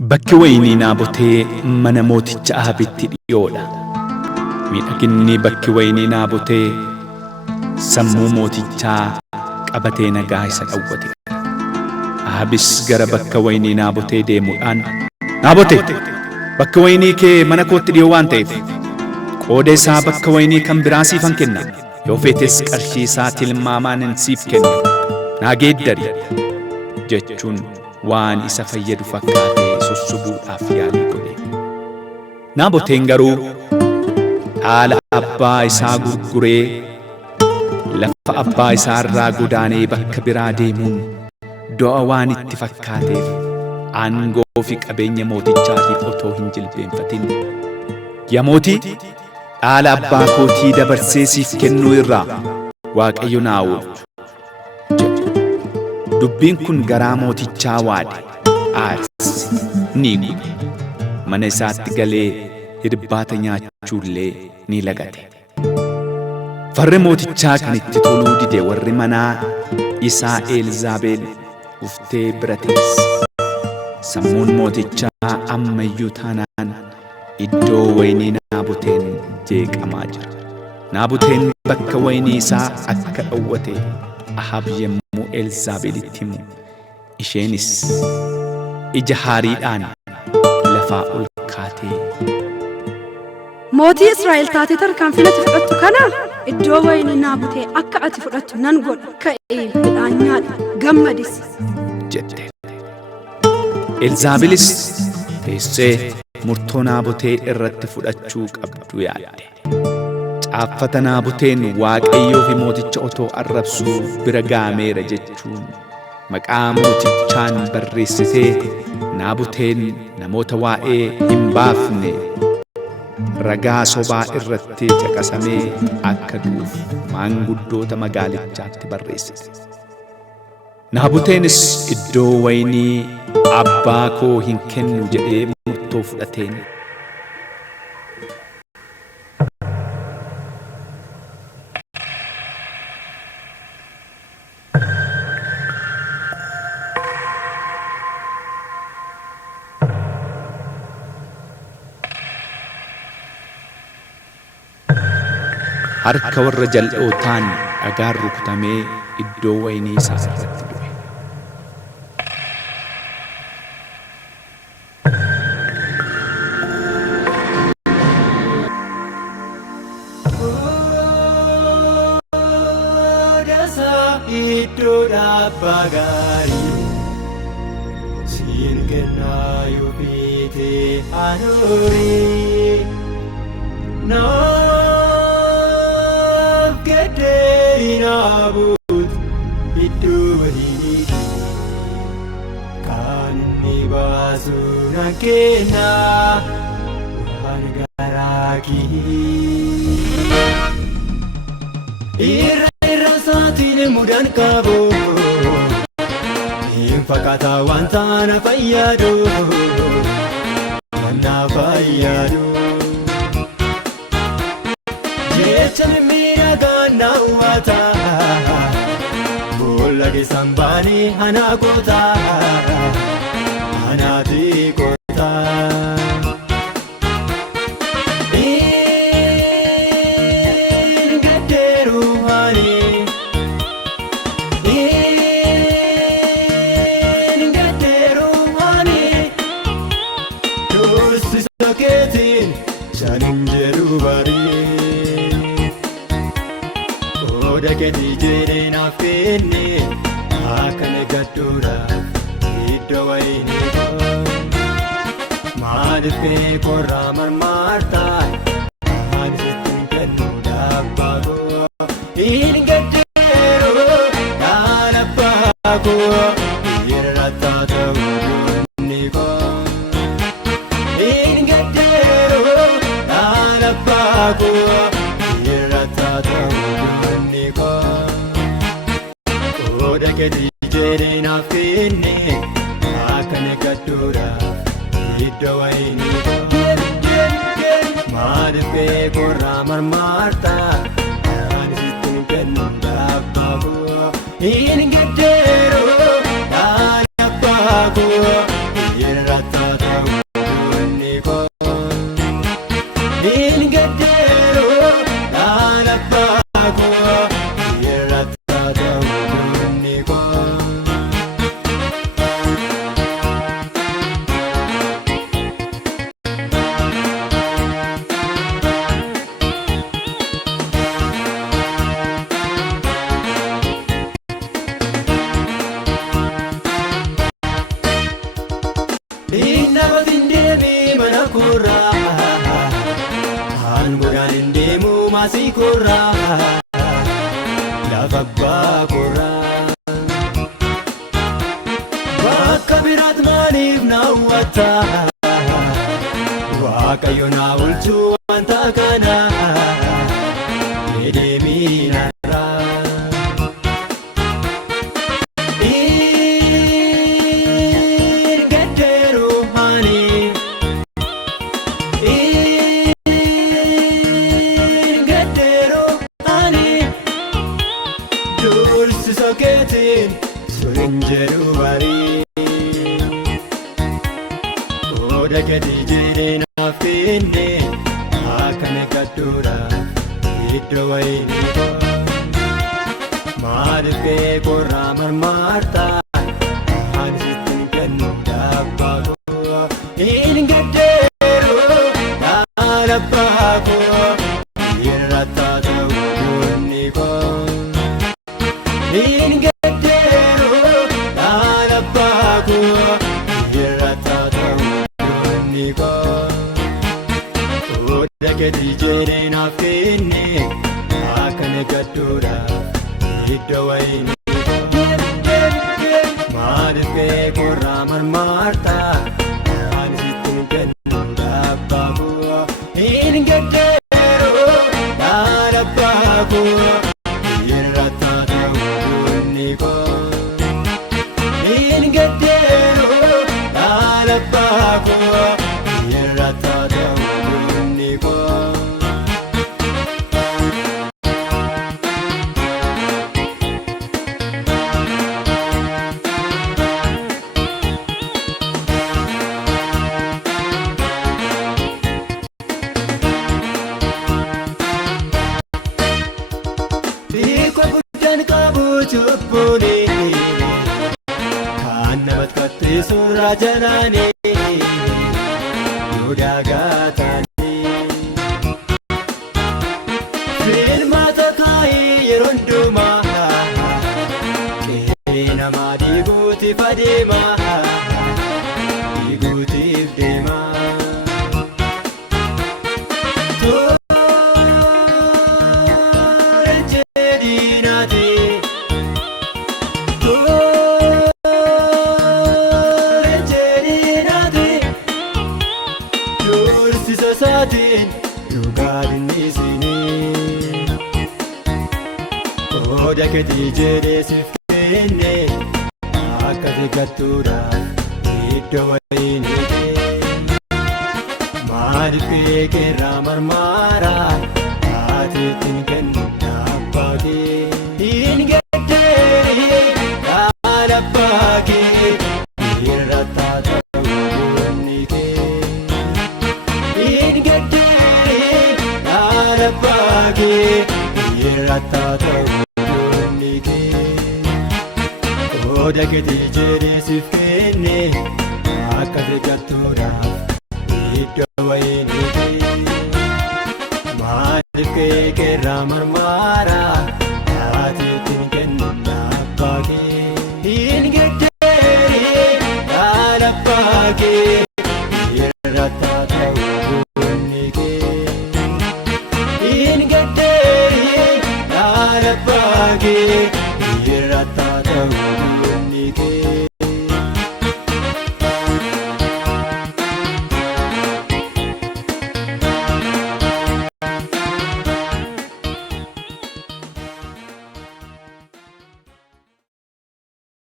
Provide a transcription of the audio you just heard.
Bakki wayinii Naabotee mana mooticha Ahabitti dhiyoodha. Miidhaginni bakki wayinii Naabotee sammuu mootichaa qabatee nagaa isa dhawwate. Ahabis gara bakka wayinii Naabotee deemuudhaan, "Naabotee, bakka wayinii kee mana kootti dhiyoo waan ta'eef qooda isaa bakka wayinii kan biraa siifan kenna. Yoo feetes qarshii isaa tilmaamaan siif kenna. Naa geeddari" jechuun waan isa fayyadu fakkaatee sussubuudhaaf yaalii godhe. Naaboteen garuu dhaala abbaa isaa gurguree lafa abbaa isaa irraa godaanee bakka biraa deemuun do'a waan itti fakkaateef aangoo fi qabeenya mootichaatiif otoo hin jilbeenfatin, "Yaa mootii, dhaala abbaa kootii dabarsee siif kennuu irraa Waaqayyo naa oolchu" jedhe. Dubbiin kun garaa mootichaa waade, aarsi ni gube. Mana isaatti galee irbaata nyaachuullee ni lagate. Farri mootichaa kan itti toluu dide warri manaa isaa Elzaabeel uftee bira teesse. Sammuun mootichaa ammayyuu taanaan iddoo wayinii Naaboteen jeeqamaa jira. Naaboteen bakka wayinii isaa akka dhowwate Ahab yommuu Elzaabeelitti himu, isheenis ija haariidhaan lafaa ol kaatee, "Mootii Israa'el taatee tarkaanfii fudhattu kana iddoo wayinii Naabotee akka ati fudhattu nan godha. Ka'ee midhaan nyaadhu, gammadis" jette. Elzaabeelis teessee murtoo Naabotee irratti fudhachuu qabdu yaadde. Caaffata Naaboteen Waaqayyoo fi mooticha otoo arrabsuu bira gaameera jechuun maqaa mootichaan barreessitee Naaboteen namoota waa'ee hin baafne ragaa sobaa irratti caqasamee akka du'uuf maanguddoota magaalichaatti barreessite. Naaboteenis iddoo wayinii abbaa koo hin kennu jedhee murtoo fudhateen harka warra jal'ootaan dhagaan rukutamee iddoo wayinii isaa irratti du'e. Iddoo dhaabaa gaarii siin kennaa yoo fiite anuurii naaf gadhee naabuut iddoo wayinii kan inni baasu na kennaa waan garaa kee. Saatiin mudaan qabu hin fakkaata wanta na fayyadu, na fayyadu. Jecha miidhagaan na uwwata, boolla keessaan baanii ana goota, anaati goota. Oda keeti jedhee naaf kenne akkana gadduudha iddoo wayinii koo. Maaliif beekorraa marmarta ani sitti hin kennu dhabbaa koo. Hin gaddeeru dhaala abbaa koo irratti ta'uu joonni koo. Hin gaddeeru dhaala abbaa koo irratti ta'uu joonni koo. Oda keeti jedhee naaf kenne akkana gadduudha iddoo wayinii koo. Maaliif beekorraa marmarta ani sitti hin kennu dhabbaa koo. Hin gaddeeru dhaala abbaa koo irratti ta'uu Inna batin deebii mana korraa Aan godhaan hin deemu maasii korraa Lafa abbaa korraa Bakka biraat maaliif na hawwata Waaqayyo na oolchu wanta kana Deemii narraa Sokeetiin surin jedhu barii Oda gadi jedhee naaf kenne akkana gadduudhaaf iddoo wayinii maaliif kee korraa marmaarta ani sittin kennu dhabbaa koo hin gaddeeru dhabbaa koo irra taata'u yoonni koo In gaddeeru dhabbaa koo irra taata'u yoonni koo Oda gadi jedhee naaf kenne akkana gadduudhaaf iddoo wayinii maaliif kee korraa marmaarta ani sittin kennu dhabbaa koo hin gaddeeru dhabbaa koo irra taata'u yoonni koo hin gaddeeru dhabbaa koo irra taata'u yoonni koo Biko guddaan qabu cubbuuni kan namatti kattisu raajanaani Yuudagaataani Filmaata kaayii yeroo hundumaa qe'ee namaa diiguuti fadeema diiguutiif deema Saatiin dhugaadhin isinii Oda keetii jedhee siif kenne akka deeggattuudhaaf iddoo wayinii maaliif kee keerraa marmaara ati ittiin kennu dhabbaa kee hin gaddeeru dhabbaa kee irra taata'u yoonni kee dhabbaa kee irra taata'u yoonni kee Oda keetii jedhee siif kenne akka deeggattuudhaaf iddoo wayinii maaliif kee keerraa marmaara ati ittiin kennu dhabbaa kee hin gaddeeru dhabbaa kee irra taata'u yoonni kee in gaddeeru dhabbaa kee